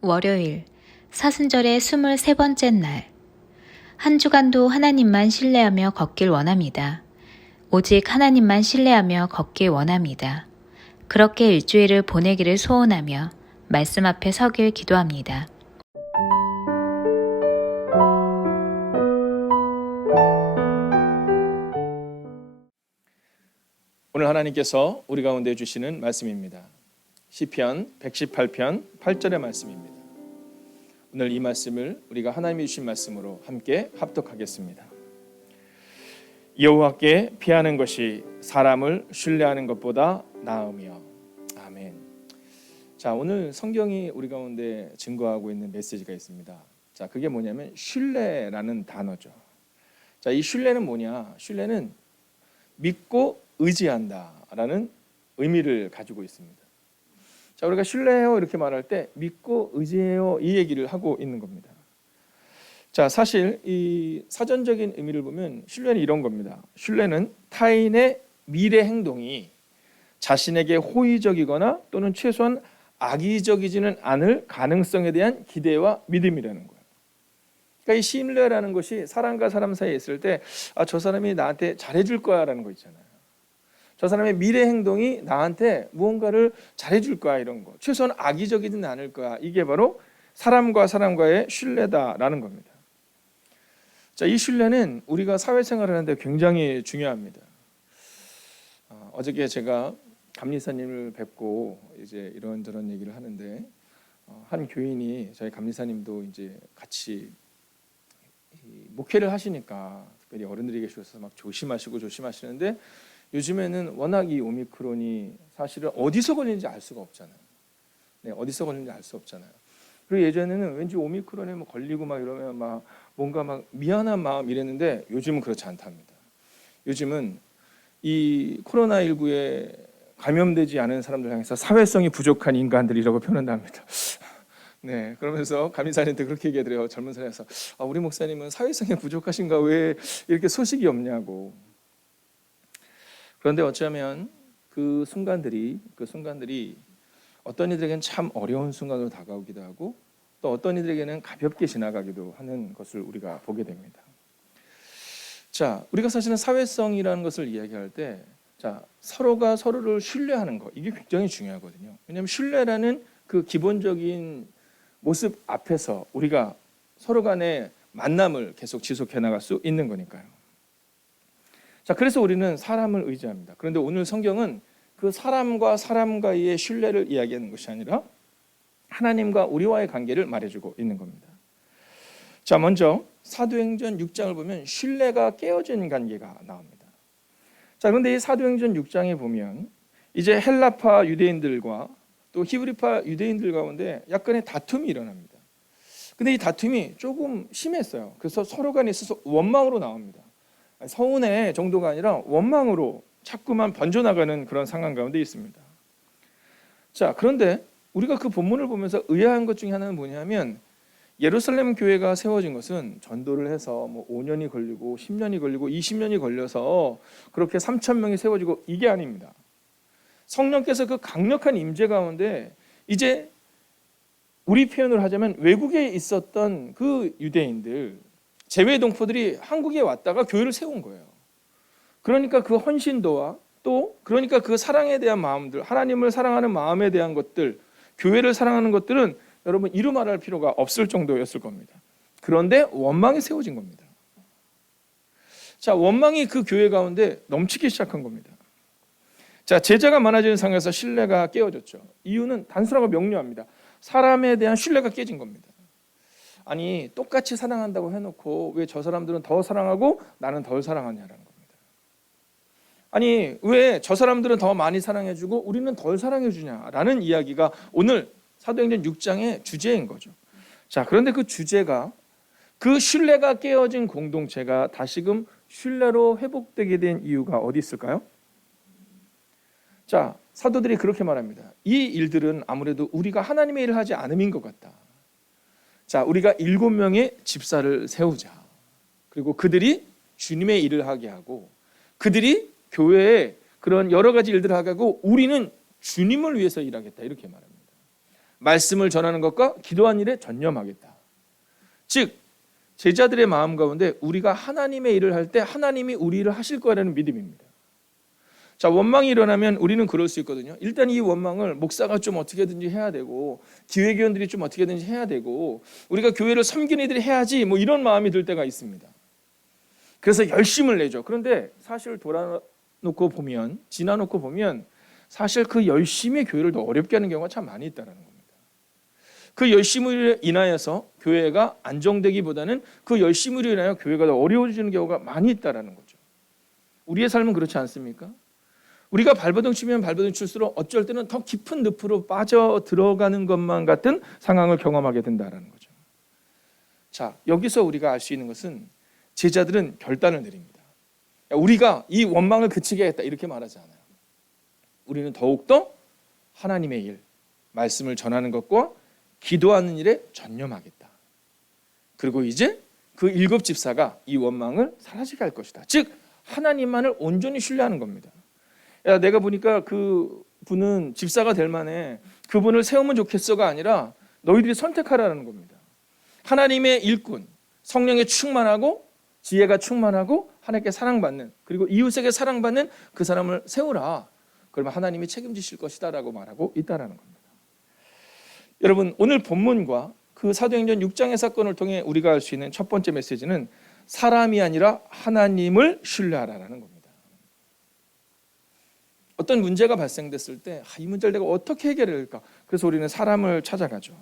월요일, 사순절의 23번째 날. 한 주간도 하나님만 신뢰하며 걷길 원합니다. 오직 하나님만 신뢰하며 걷길 원합니다. 그렇게 일주일을 보내기를 소원하며 말씀 앞에 서길 기도합니다. 오늘 하나님께서 우리 가운데 주시는 말씀입니다. 시편 118편 8절의 말씀입니다. 오늘 이 말씀을 우리가 하나님이 주신 말씀으로 함께 합독하겠습니다. 여호와께 피하는 것이 사람을 신뢰하는 것보다 나으며. 아멘. 자, 오늘 성경이 우리 가운데 증거하고 있는 메시지가 있습니다. 자, 그게 뭐냐면 신뢰라는 단어죠. 자, 이 신뢰는 뭐냐? 신뢰는 믿고 의지한다라는 의미를 가지고 있습니다. 자, 우리가 신뢰해요 이렇게 말할 때 믿고 의지해요 이 얘기를 하고 있는 겁니다. 자, 사실 이 사전적인 의미를 보면 신뢰는 이런 겁니다. 신뢰는 타인의 미래 행동이 자신에게 호의적이거나 또는 최소한 악의적이지는 않을 가능성에 대한 기대와 믿음이라는 거예요. 그러니까 이 신뢰라는 것이 사람과 사람 사이에 있을 때 저 사람이 나한테 잘해줄 거야라는 거 있잖아요. 저 사람의 미래 행동이 나한테 무언가를 잘해줄 거야 이런 거. 최소한 악의적이진 않을 거야. 이게 바로 사람과 사람과의 신뢰다라는 겁니다. 자, 이 신뢰는 우리가 사회생활을 하는데 굉장히 중요합니다. 어저께 제가 감리사님을 뵙고 이제 이런저런 얘기를 하는데 한 교인이 저희 감리사님도 이제 같이 목회를 하시니까 특별히 어른들이 계셔서 막 조심하시는데 요즘에는 워낙 이 오미크론이 사실은 어디서 걸리는지 알 수가 없잖아요. 네, 어디서 걸리는지 알 수 없잖아요. 그리고 예전에는 왠지 오미크론에 뭐 걸리고 막 이러면 막 뭔가 막 미안한 마음 이랬는데 요즘은 그렇지 않답니다. 요즘은 이 코로나19에 감염되지 않은 사람들 향해서 사회성이 부족한 인간들이라고 표현한답니다. 네, 그러면서 감리사님한테 그렇게 얘기하더래요. 젊은 사람에서 우리 목사님은 사회성이 부족하신가 왜 이렇게 소식이 없냐고. 그런데 어쩌면 그 순간들이 어떤 이들에게는 참 어려운 순간으로 다가오기도 하고 또 어떤 이들에게는 가볍게 지나가기도 하는 것을 우리가 보게 됩니다. 자, 우리가 사실은 사회성이라는 것을 이야기할 때 서로가 서로를 신뢰하는 것 이게 굉장히 중요하거든요. 왜냐하면 신뢰라는 그 기본적인 모습 앞에서 우리가 서로 간의 만남을 계속 지속해 나갈 수 있는 거니까요. 자, 그래서 우리는 사람을 의지합니다. 그런데 오늘 성경은 그 사람과 사람과의 신뢰를 이야기하는 것이 아니라 하나님과 우리와의 관계를 말해주고 있는 겁니다. 자, 먼저 사도행전 6장을 보면 신뢰가 깨어진 관계가 나옵니다. 자, 그런데 이 사도행전 6장에 보면 이제 헬라파 유대인들과 또 히브리파 유대인들 가운데 약간의 다툼이 일어납니다. 근데 이 다툼이 조금 심했어요. 그래서 서로 간에 있어서 원망으로 나옵니다. 서운해 정도가 아니라 원망으로 자꾸만 번져나가는 그런 상황 가운데 있습니다. 자, 그런데 우리가 그 본문을 보면서 의아한 것 중에 하나는 뭐냐면 예루살렘 교회가 세워진 것은 전도를 해서 뭐 5년이 걸리고 10년이 걸리고 20년이 걸려서 그렇게 3,000명이 세워지고 이게 아닙니다. 성령께서 그 강력한 임재 가운데 이제 우리 표현을 하자면 외국에 있었던 그 유대인들 재외 동포들이 한국에 왔다가 교회를 세운 거예요. 그러니까 그 헌신도와 또 그러니까 그 사랑에 대한 마음들, 하나님을 사랑하는 마음에 대한 것들, 교회를 사랑하는 것들은 여러분 이루 말할 필요가 없을 정도였을 겁니다. 그런데 원망이 세워진 겁니다. 자, 원망이 그 교회 가운데 넘치기 시작한 겁니다. 자, 제자가 많아지는 상황에서 신뢰가 깨어졌죠. 이유는 단순하고 명료합니다. 사람에 대한 신뢰가 깨진 겁니다. 아니, 똑같이 사랑한다고 해놓고 왜 저 사람들은 더 사랑하고 나는 덜 사랑하냐라는 겁니다. 아니, 왜 저 사람들은 더 많이 사랑해주고 우리는 덜 사랑해주냐라는 이야기가 오늘 사도행전 6장의 주제인 거죠. 자, 그런데 그 주제가 그 신뢰가 깨어진 공동체가 다시금 신뢰로 회복되게 된 이유가 어디 있을까요? 자, 사도들이 그렇게 말합니다. 이 일들은 아무래도 우리가 하나님의 일을 하지 않음인 것 같다. 자, 우리가 7명의 집사를 세우자. 그리고 그들이 주님의 일을 하게 하고 그들이 교회에 그런 여러 가지 일들을 하게 하고 우리는 주님을 위해서 일하겠다 이렇게 말합니다. 말씀을 전하는 것과 기도하는 일에 전념하겠다. 즉 제자들의 마음 가운데 우리가 하나님의 일을 할 때 하나님이 우리 일을 하실 거라는 믿음입니다. 자, 원망이 일어나면 우리는 그럴 수 있거든요. 일단 이 원망을 목사가 좀 어떻게든지 해야 되고 기획위원들이 좀 어떻게든지 해야 되고 우리가 교회를 섬기는 이들이 해야지 뭐 이런 마음이 들 때가 있습니다. 그래서 열심을 내죠. 그런데 사실 돌아놓고 보면 지나놓고 보면 사실 그 열심이 교회를 더 어렵게 하는 경우가 참 많이 있다는 겁니다. 그 열심으로 인하여서 교회가 안정되기보다는 그 열심으로 인하여 교회가 더 어려워지는 경우가 많이 있다는 거죠. 우리의 삶은 그렇지 않습니까? 우리가 발버둥 치면 발버둥 칠수록 어쩔 때는 더 깊은 늪으로 빠져 들어가는 것만 같은 상황을 경험하게 된다는 거죠. 자, 여기서 우리가 알 수 있는 것은 제자들은 결단을 내립니다. 우리가 이 원망을 그치게 하겠다 이렇게 말하지 않아요. 우리는 더욱더 하나님의 일, 말씀을 전하는 것과 기도하는 일에 전념하겠다. 그리고 이제 그 7 집사가 이 원망을 사라지게 할 것이다. 즉 하나님만을 온전히 신뢰하는 겁니다. 야, 내가 보니까 그 분은 집사가 될 만해 그분을 세우면 좋겠어가 아니라 너희들이 선택하라는 겁니다. 하나님의 일꾼, 성령에 충만하고 지혜가 충만하고 하나님께 사랑받는 그리고 이웃에게 사랑받는 그 사람을 세우라. 그러면 하나님이 책임지실 것이다 라고 말하고 있다는 겁니다. 여러분 오늘 본문과 그 사도행전 6장의 사건을 통해 우리가 알 수 있는 첫 번째 메시지는 사람이 아니라 하나님을 신뢰하라는 겁니다. 어떤 문제가 발생됐을 때 이 문제를 내가 어떻게 해결해야 할까? 그래서 우리는 사람을 찾아가죠.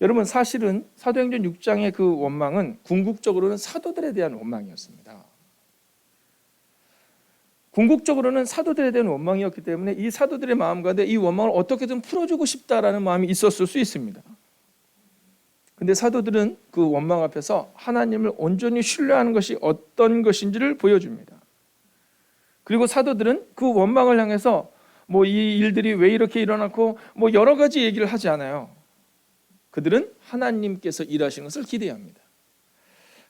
여러분 사실은 사도행전 6장의 그 원망은 궁극적으로는 사도들에 대한 원망이었습니다. 궁극적으로는 사도들에 대한 원망이었기 때문에 이 사도들의 마음 가운데 이 원망을 어떻게든 풀어주고 싶다라는 마음이 있었을 수 있습니다. 근데 사도들은 그 원망 앞에서 하나님을 온전히 신뢰하는 것이 어떤 것인지를 보여줍니다. 그리고 사도들은 그 원망을 향해서 뭐 이 일들이 왜 이렇게 일어났고 뭐 여러 가지 얘기를 하지 않아요. 그들은 하나님께서 일하시는 것을 기대합니다.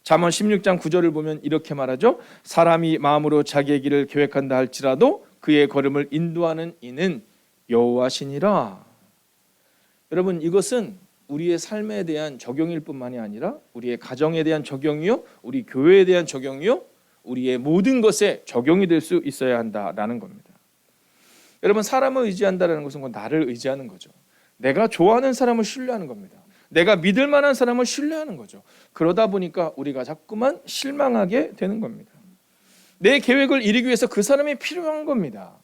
잠언 16장 9절을 보면 이렇게 말하죠. 사람이 마음으로 자기의 길을 계획한다 할지라도 그의 걸음을 인도하는 이는 여호와시니라. 여러분 이것은 우리의 삶에 대한 적용일 뿐만이 아니라 우리의 가정에 대한 적용이요, 우리 교회에 대한 적용이요, 우리의 모든 것에 적용이 될 수 있어야 한다라는 겁니다. 여러분 사람을 의지한다는 것은 나를 의지하는 거죠. 내가 좋아하는 사람을 신뢰하는 겁니다. 내가 믿을 만한 사람을 신뢰하는 거죠. 그러다 보니까 우리가 자꾸만 실망하게 되는 겁니다. 내 계획을 이루기 위해서 그 사람이 필요한 겁니다.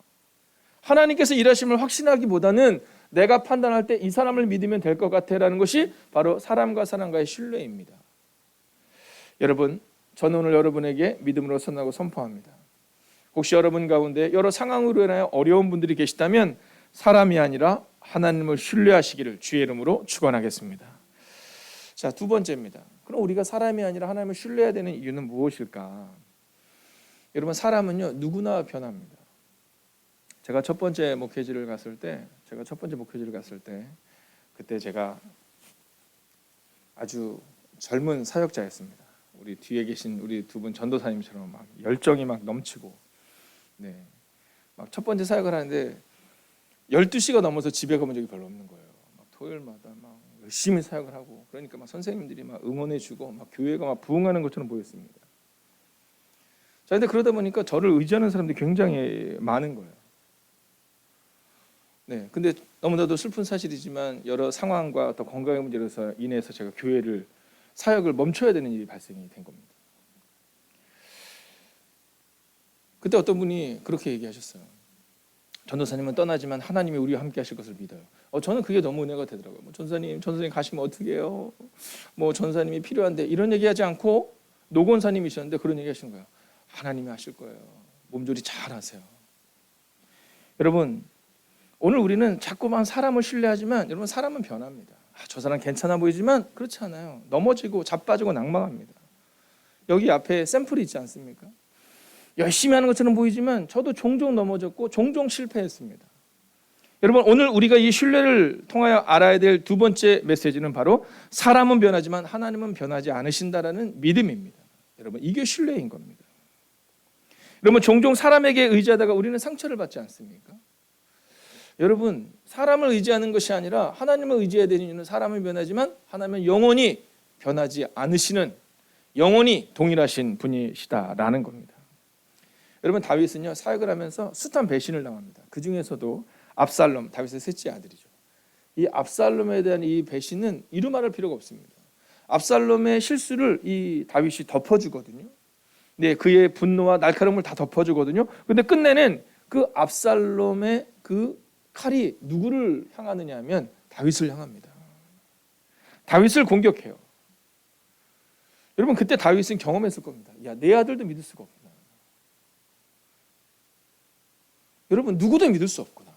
하나님께서 일하심을 확신하기보다는 내가 판단할 때 이 사람을 믿으면 될 것 같아라는 것이 바로 사람과 사람과의 신뢰입니다. 여러분 저는 오늘 여러분에게 믿음으로 선하고 선포합니다. 혹시 여러분 가운데 여러 상황으로 인하여 어려운 분들이 계시다면 사람이 아니라 하나님을 신뢰하시기를 주의 이름으로 축원하겠습니다. 자, 두 번째입니다. 그럼 우리가 사람이 아니라 하나님을 신뢰해야 되는 이유는 무엇일까? 여러분 사람은요 누구나 변합니다. 제가 첫 번째 목회지를 갔을 때 그때 제가 아주 젊은 사역자였습니다. 우리 뒤에 계신 우리 두 분 전도사님처럼 막 열정이 막 넘치고, 네, 막 첫 번째 사역을 하는데 12시가 넘어서 집에 가본 적이 별로 없는 거예요. 막 토요일마다 막 열심히 사역을 하고, 그러니까 막 선생님들이 막 응원해주고, 막 교회가 막 부흥하는 것처럼 보였습니다. 자, 근데 그러다 보니까 저를 의지하는 사람들이 굉장히 많은 거예요. 네, 근데 너무나도 슬픈 사실이지만 여러 상황과 또 건강의 문제로 인해서 제가 교회를 사역을 멈춰야 되는 일이 발생이 된 겁니다. 그때 어떤 분이 그렇게 얘기하셨어요. 전도사님은 떠나지만 하나님이 우리와 함께 하실 것을 믿어요. 저는 그게 너무 은혜가 되더라고요. 전도사님 가시면 어떻게 해요? 전도사님이 필요한데 이런 얘기하지 않고 노건사님이셨는데 그런 얘기 하시는 거예요. 하나님이 하실 거예요. 몸조리 잘 하세요. 여러분 오늘 우리는 자꾸만 사람을 신뢰하지만 여러분 사람은 변합니다. 저 사람 괜찮아 보이지만 그렇지 않아요. 넘어지고 자빠지고 낭망합니다. 여기 앞에 샘플이 있지 않습니까? 열심히 하는 것처럼 보이지만 저도 종종 넘어졌고 종종 실패했습니다. 여러분 오늘 우리가 이 신뢰를 통하여 알아야 될 두 번째 메시지는 바로 사람은 변하지만 하나님은 변하지 않으신다라는 믿음입니다. 여러분 이게 신뢰인 겁니다. 여러분 종종 사람에게 의지하다가 우리는 상처를 받지 않습니까? 여러분, 사람을 의지하는 것이 아니라 하나님을 의지해야 되는 이유는 사람은 변하지만 하나님은 영원히 변하지 않으시는, 영원히 동일하신 분이시다라는 겁니다. 여러분, 다윗은요 사역을 하면서 숱한 배신을 당합니다. 그 중에서도 압살롬, 다윗의 셋째 아들이죠. 이 압살롬에 대한 이 배신은 이루말할 필요가 없습니다. 압살롬의 실수를 이 다윗이 덮어주거든요. 네, 그의 분노와 날카로움을 다 덮어주거든요. 근데 끝내는 그 압살롬의 그 칼이 누구를 향하느냐 하면 다윗을 향합니다. 다윗을 공격해요. 여러분, 그때 다윗은 경험했을 겁니다. 야, 내 아들도 믿을 수가 없구나. 여러분, 누구도 믿을 수 없구나.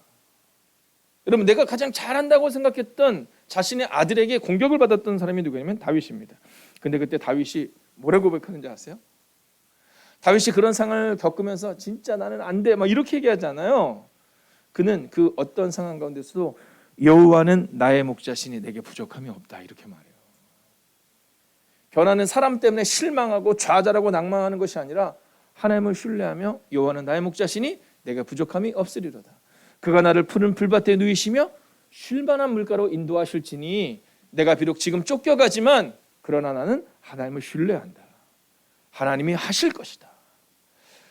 여러분, 내가 가장 잘한다고 생각했던 자신의 아들에게 공격을 받았던 사람이 누구냐면 다윗입니다. 근데 그때 다윗이 뭐라고 고백하는지 아세요? 다윗이 그런 상황을 겪으면서 진짜 나는 안 돼 막 이렇게 얘기하잖아요. 그는 그 어떤 상황 가운데서도 여호와는 나의 목자시니 내게 부족함이 없다 이렇게 말해요. 변하는 사람 때문에 실망하고 좌절하고 낭망하는 것이 아니라 하나님을 신뢰하며 여호와는 나의 목자시니 내가 부족함이 없으리로다. 그가 나를 푸른 풀밭에 누이시며 쉴만한 물가로 인도하실지니 내가 비록 지금 쫓겨가지만 그러나 나는 하나님을 신뢰한다. 하나님이 하실 것이다.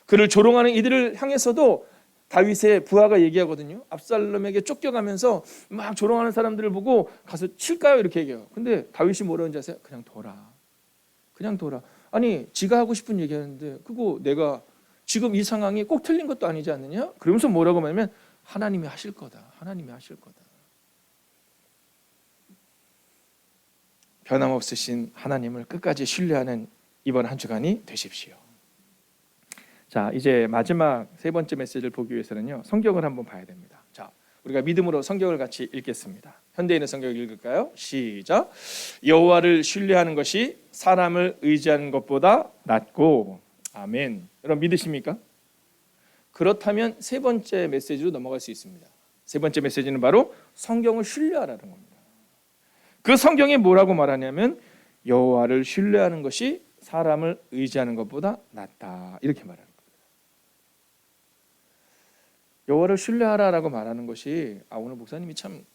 그를 조롱하는 이들을 향해서도 다윗의 부하가 얘기하거든요. 압살롬에게 쫓겨가면서 막 조롱하는 사람들을 보고 가서 칠까요? 이렇게 얘기해요. 근데 다윗이 뭐라는지 아세요? 그냥 둬라. 그냥 둬라. 아니, 지가 하고 싶은 얘기하는데 그거 내가 지금 이 상황이 꼭 틀린 것도 아니지 않느냐? 그러면서 뭐라고 말하면 하나님이 하실 거다. 하나님이 하실 거다. 변함없으신 하나님을 끝까지 신뢰하는 이번 한 주간이 되십시오. 자, 이제 마지막 세 번째 메시지를 보기 위해서는요, 성경을 한번 봐야 됩니다. 자, 우리가 믿음으로 성경을 같이 읽겠습니다. 현대인의 성경을 읽을까요? 시작. 여호와를 신뢰하는 것이 사람을 의지하는 것보다 낫고. 아멘. 여러분 믿으십니까? 그렇다면 세 번째 메시지로 넘어갈 수 있습니다. 세 번째 메시지는 바로 성경을 신뢰하라는 겁니다. 그 성경이 뭐라고 말하냐면 여호와를 신뢰하는 것이 사람을 의지하는 것보다 낫다 이렇게 말하는 겁니다. 여호와를 신뢰하라라고 말하는 것이 오늘 목사님이 참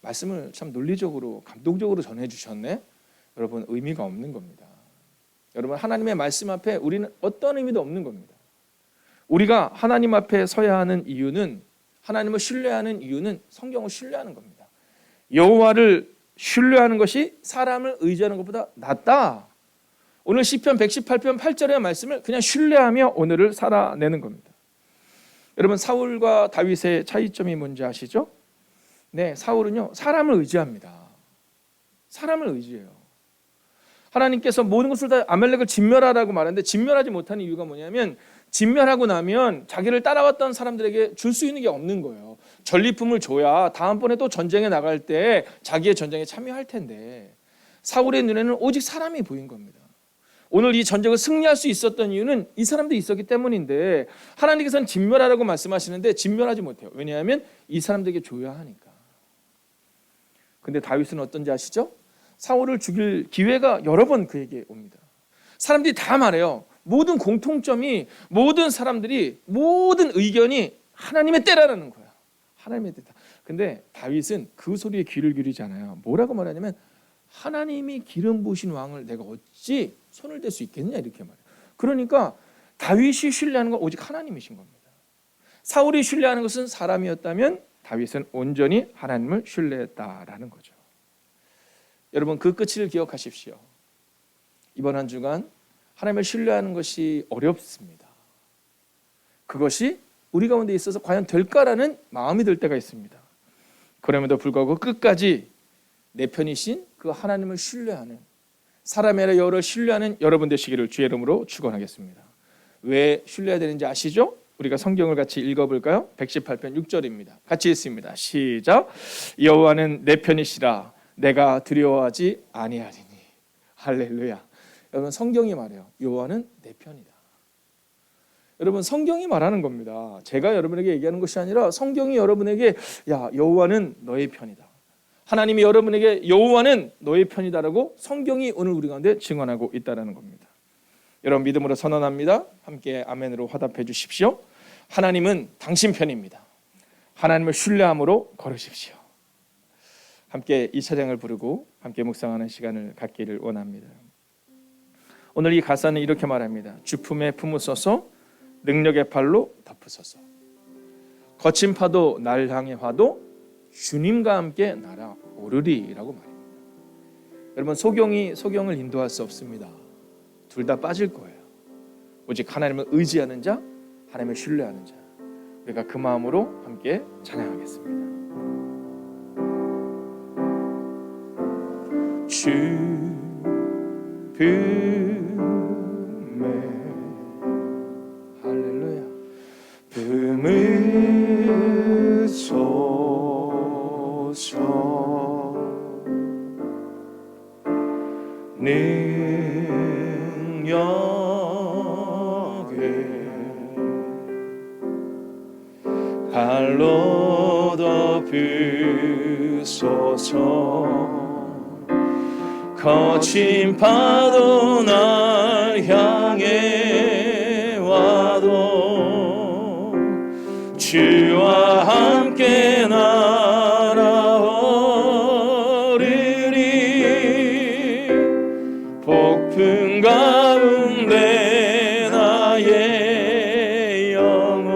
말씀을 참 논리적으로 감동적으로 전해주셨네. 여러분 의미가 없는 겁니다. 여러분 하나님의 말씀 앞에 우리는 어떤 의미도 없는 겁니다. 우리가 하나님 앞에 서야 하는 이유는, 하나님을 신뢰하는 이유는 성경을 신뢰하는 겁니다. 여호와를 신뢰하는 것이 사람을 의지하는 것보다 낫다. 오늘 시편 118편 8절의 말씀을 그냥 신뢰하며 오늘을 살아내는 겁니다. 여러분 사울과 다윗의 차이점이 뭔지 아시죠? 네, 사울은요 사람을 의지합니다. 사람을 의지해요. 하나님께서 모든 것을 다 아말렉을 진멸하라고 말하는데 진멸하지 못하는 이유가 뭐냐면 진멸하고 나면 자기를 따라왔던 사람들에게 줄 수 있는 게 없는 거예요. 전리품을 줘야 다음번에 또 전쟁에 나갈 때 자기의 전쟁에 참여할 텐데 사울의 눈에는 오직 사람이 보인 겁니다. 오늘 이 전쟁을 승리할 수 있었던 이유는 이 사람들이 있었기 때문인데 하나님께서는 진멸하라고 말씀하시는데 진멸하지 못해요. 왜냐하면 이 사람들에게 줘야 하니까. 근데 다윗은 어떤지 아시죠? 사울을 죽일 기회가 여러 번 그에게 옵니다. 사람들이 다 말해요. 모든 공통점이, 모든 사람들이, 모든 의견이 하나님의 때라는 거야. 하나님의 때다. 근데 다윗은 그 소리에 귀를 기울이지 않아요. 뭐라고 말하냐면 하나님이 기름 부으신 왕을 내가 어찌 손을 댈 수 있겠냐 이렇게 말해요. 그러니까 다윗이 신뢰하는 건 오직 하나님이신 겁니다. 사울이 신뢰하는 것은 사람이었다면 다윗은 온전히 하나님을 신뢰했다라는 거죠. 여러분 그 끝을 기억하십시오. 이번 한 주간 하나님을 신뢰하는 것이 어렵습니다. 그것이 우리 가운데 있어서 과연 될까라는 마음이 들 때가 있습니다. 그럼에도 불구하고 끝까지 내 편이신 그 하나님을 신뢰하는, 사람이 아니라 여호와를 신뢰하는 여러분 되시기를 주의 이름으로 축원하겠습니다. 왜 신뢰해야 되는지 아시죠? 우리가 성경을 같이 읽어볼까요? 118편 6절입니다. 같이 읽습니다. 시작. 여호와는 내 편이시라 내가 두려워하지 아니하리니. 할렐루야. 여러분 성경이 말해요. 여호와는 내 편이다. 여러분 성경이 말하는 겁니다. 제가 여러분에게 얘기하는 것이 아니라 성경이 여러분에게 야 여호와는 너의 편이다. 하나님이 여러분에게 여호와는 너의 편이다라고 성경이 오늘 우리 가운데 증언하고 있다는 겁니다. 여러분 믿음으로 선언합니다. 함께 아멘으로 화답해 주십시오. 하나님은 당신 편입니다. 하나님을 신뢰함으로 걸으십시오. 함께 이 찬양을 부르고 함께 묵상하는 시간을 갖기를 원합니다. 오늘 이 가사는 이렇게 말합니다. 주품에 품으소서 능력의 팔로 덮으소서. 거친 파도 날 향해 와도 주님과 함께 날아오르리라고 말입니다. 여러분, 소경을 인도할 수 없습니다. 둘 다 빠질 거예요. 오직 하나님을 의지하는 자, 하나님을 신뢰하는 자, 우리가 그 마음으로 함께 찬양하겠습니다. 주품에 할렐루야 품으소서 능력의 발로 덮으소서 거친 파도 날 향해 와도 주와 함께 날아오르리 복풍 가운데 나의 영혼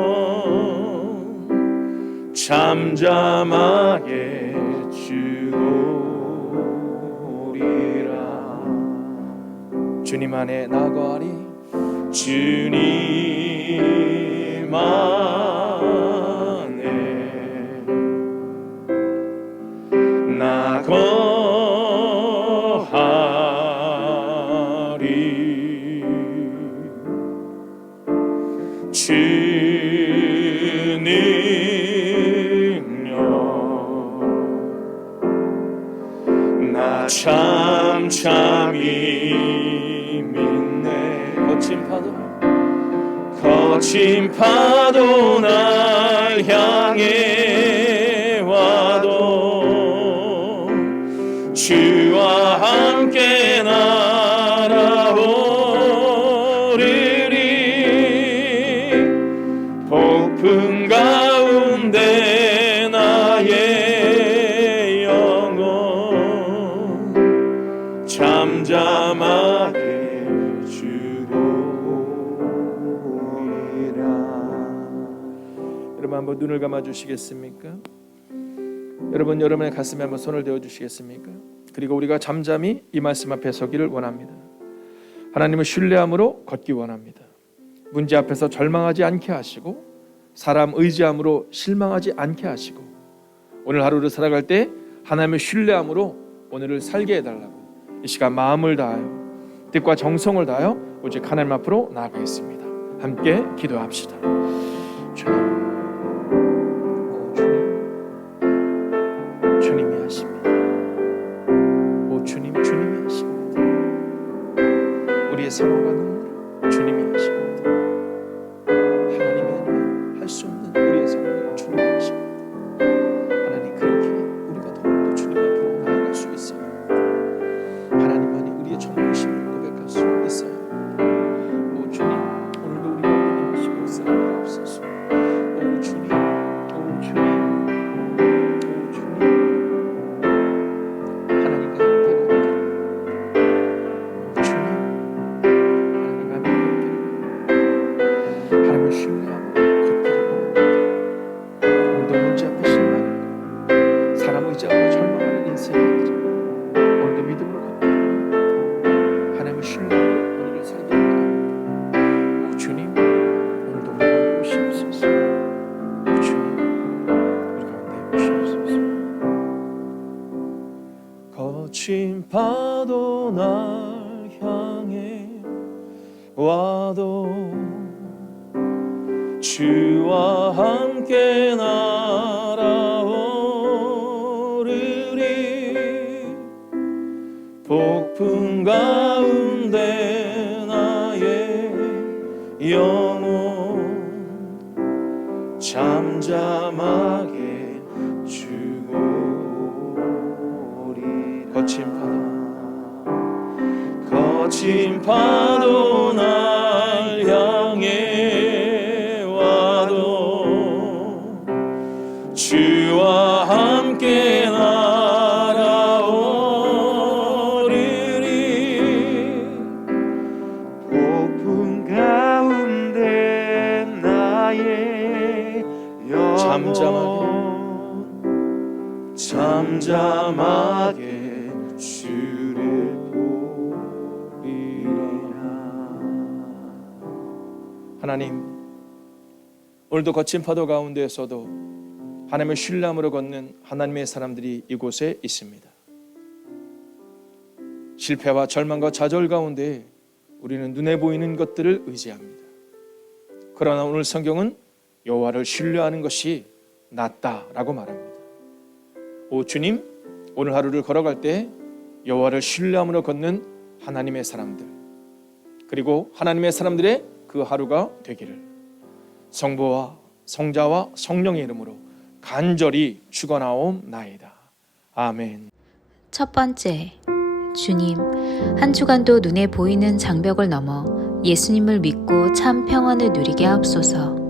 잠잠하게 주님 안에 나거하리 주님 안에 나거하리 주 능력 나 참참히 거친 파도 날 향해 와도 주와 함께 날아오르리 폭풍 가운데 나의 영혼 잠잠하게 한번 눈을 감아 주시겠습니까? 여러분, 여러분의 가슴에 한번 손을 대어 주시겠습니까? 그리고 우리가 잠잠히 이 말씀 앞에 서기를 원합니다. 하나님을 신뢰함으로 걷기 원합니다. 문제 앞에서 절망하지 않게 하시고 사람 의지함으로 실망하지 않게 하시고 오늘 하루를 살아갈 때 하나님을 신뢰함으로 오늘을 살게 해달라고 이 시간 마음을 다하여 뜻과 정성을 다하여 오직 하나님 앞으로 나아가겠습니다. 함께 기도합시다. 주님, 주님이 하십니다. 오 주님이 하십니다. 우리의 상황과 눈물을 주님이 하십니다. 하나님이 아니면 할 수 없는 우리의 상황을 주님이 하십니다. 하나님, 그렇게 우리가 더욱더 주님 앞으로 나아갈 수 있어요. 하나님만이 우리의 전부심을 고백할 수 있어요. 오 주님, 오늘도 우리가 하시고 살아가 없어서 오 주님, 오 주님, 오 주님, 하나님과 함께 오 주님, 하나님과 함께 하나님을 신뢰하고 걷기를 원합니다. 오늘도 문제 앞에 실망하고 사람 의지하고 절망하는 인생이 아니라 오늘도 믿음으로 걷기를 원합니다. 하나님을 신뢰하고 오늘을 살기를 원합니다. 오 주님, 오늘도 우리 가운데 오시옵소서. 오 주님, 우리 가운데 오시옵소서. 거친 파도 날 향해 와도 주와 함께 날아오르리 폭풍 가운데 나의 영혼 잠잠하게 주고리 거친 파도 날 향해 와도 나게 주를 보리라. 하나님, 오늘도 거친 파도 가운데에서도 하나님의 신뢰함으로 걷는 하나님의 사람들이 이곳에 있습니다. 실패와 절망과 좌절 가운데 우리는 눈에 보이는 것들을 의지합니다. 그러나 오늘 성경은 여호와를 신뢰하는 것이 낫다라고 말합니다. 오 주님, 오늘 하루를 걸어갈 때 여호와를 신뢰함으로 걷는 하나님의 사람들, 그리고 하나님의 사람들의 그 하루가 되기를 성부와 성자와 성령의 이름으로 간절히 축원하옵나이다. 아멘. 첫 번째, 주님, 한 주간도 눈에 보이는 장벽을 넘어 예수님을 믿고 참 평안을 누리게 하옵소서.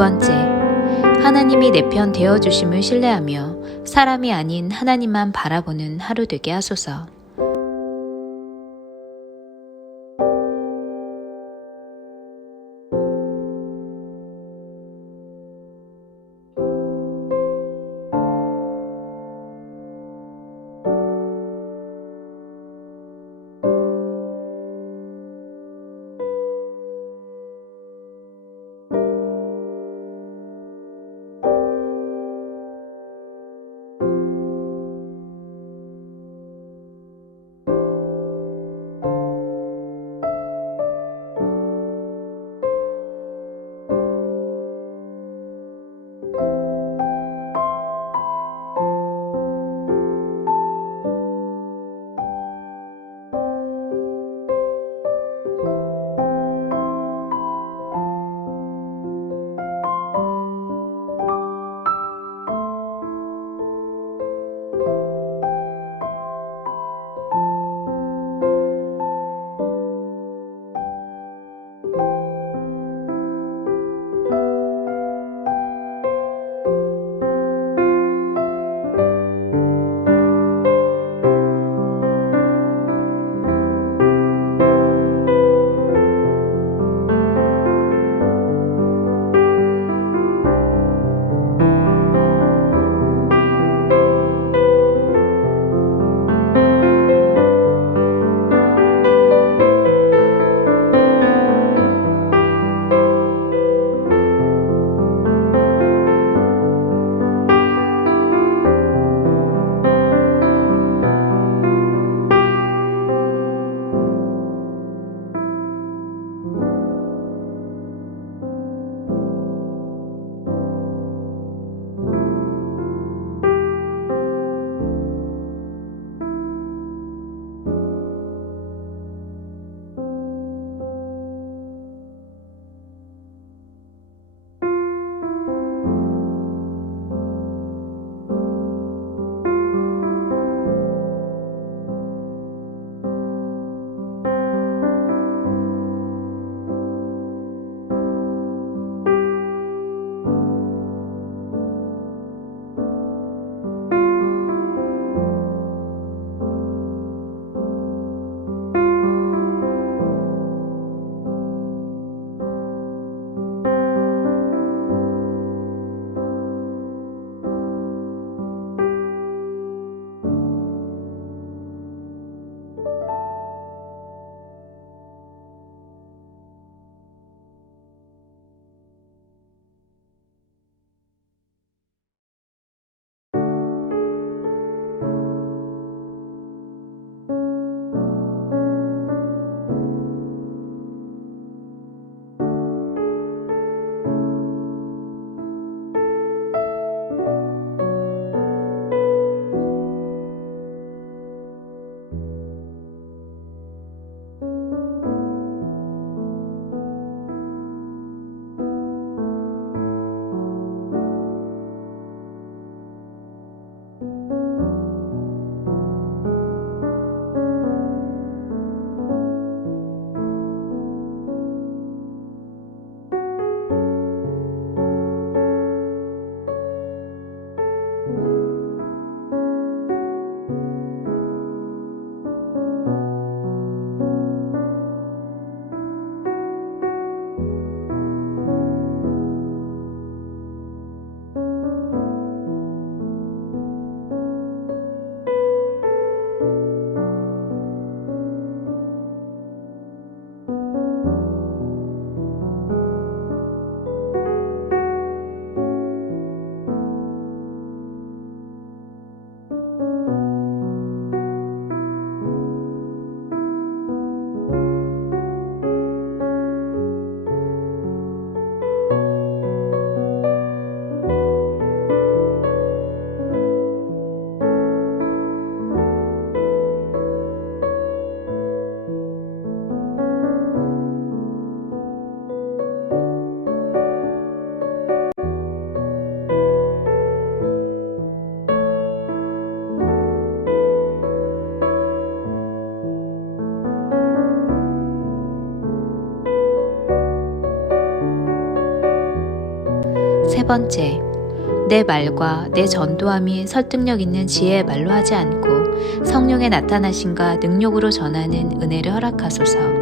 번째, 하나님이 내 편 되어주심을 신뢰하며 사람이 아닌 하나님만 바라보는 하루 되게 하소서. 세 번째, 내 말과 내 전도함이 설득력 있는 지혜의 말로 하지 않고 성령의 나타나심과 능력으로 전하는 은혜를 허락하소서.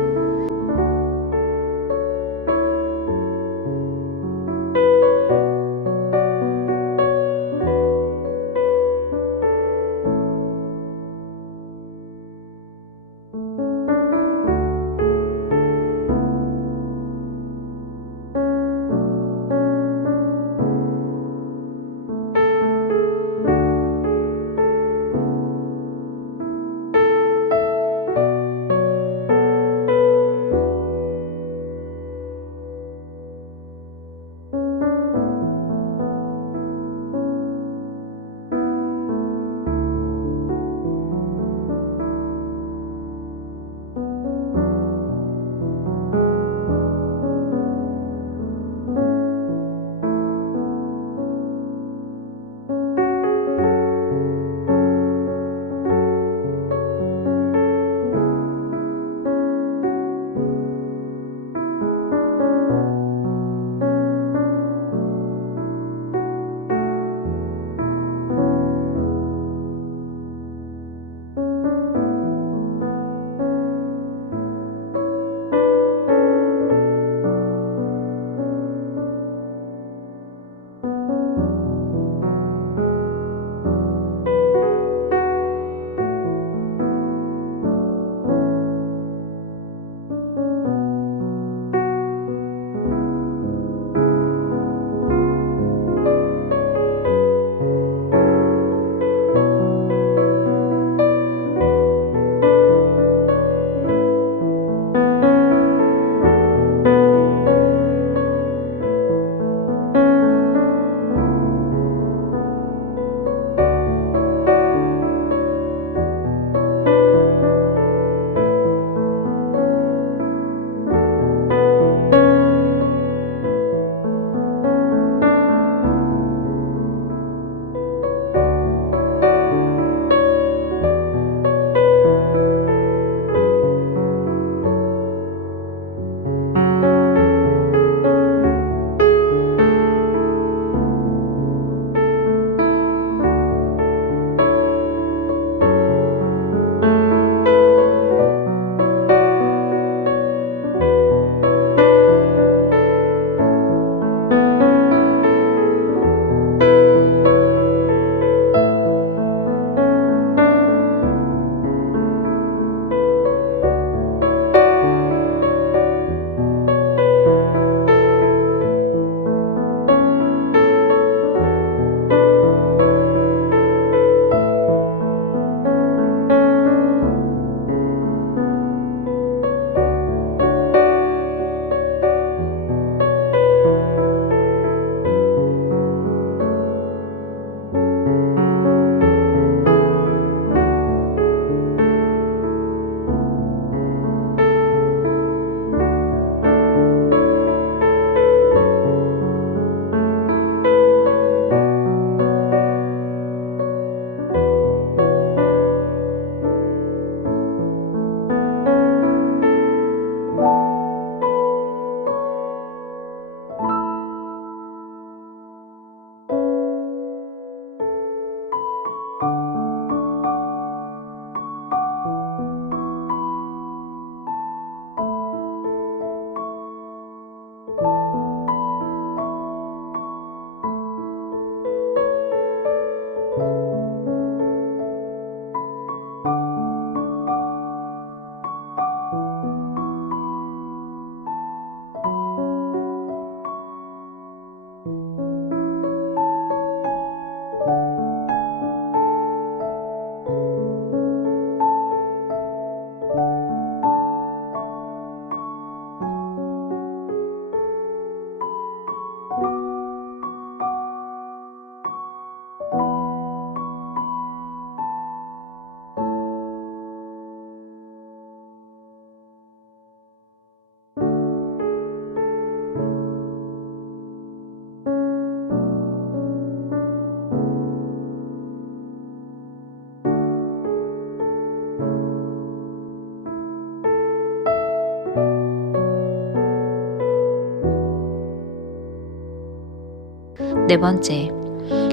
네 번째,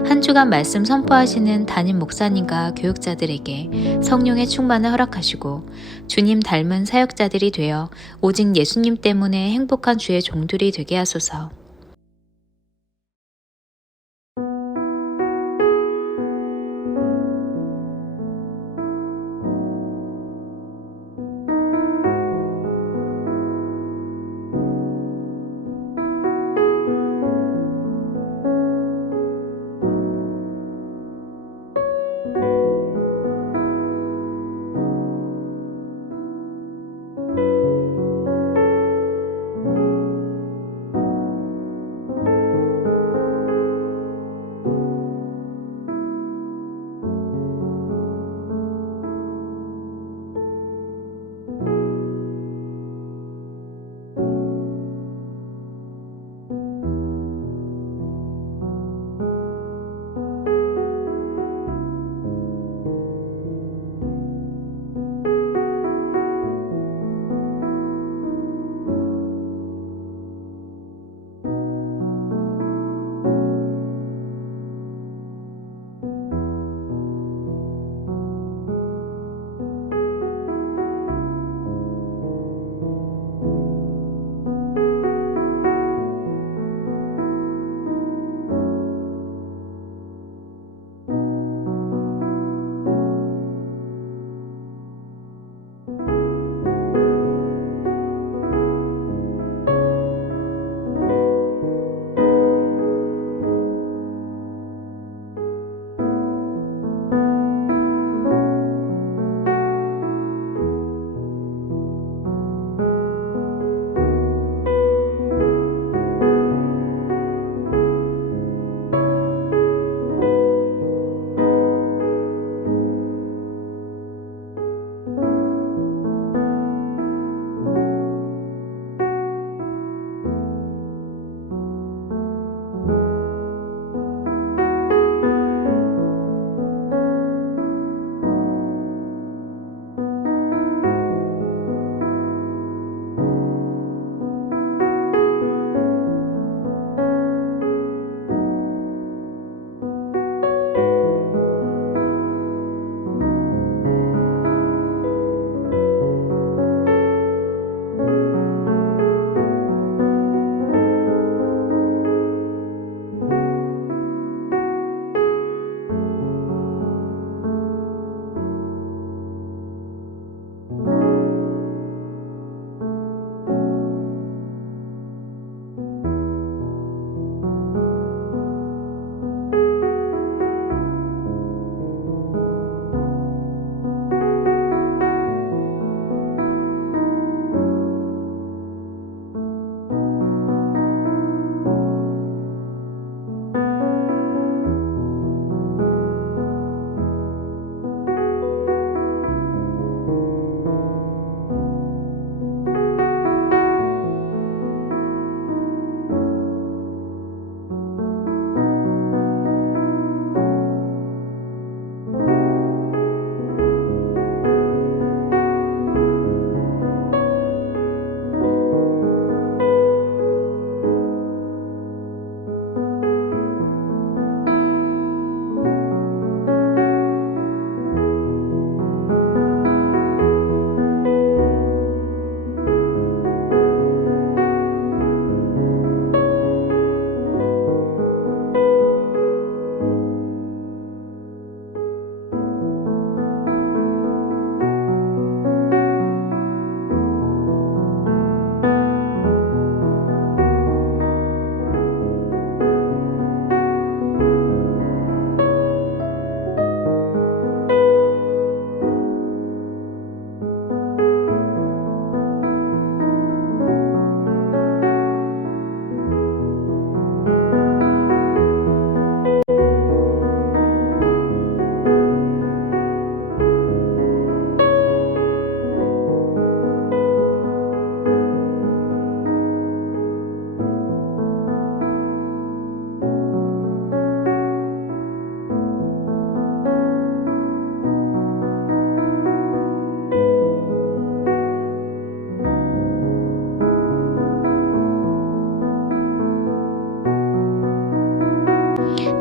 한 주간 말씀 선포하시는 담임 목사님과 교육자들에게 성령의 충만을 허락하시고 주님 닮은 사역자들이 되어 오직 예수님 때문에 행복한 주의 종들이 되게 하소서.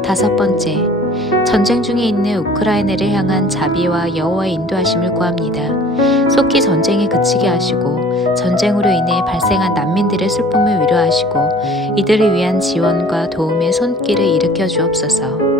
5번째, 전쟁 중에 있는 우크라이나를 향한 자비와 여호와의 인도하심을 구합니다. 속히 전쟁이 그치게 하시고 전쟁으로 인해 발생한 난민들의 슬픔을 위로하시고 이들을 위한 지원과 도움의 손길을 일으켜 주옵소서.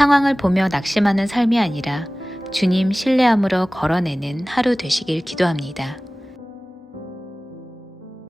상황을 보며 낙심하는 삶이 아니라 주님 신뢰함으로 걸어내는 하루 되시길 기도합니다.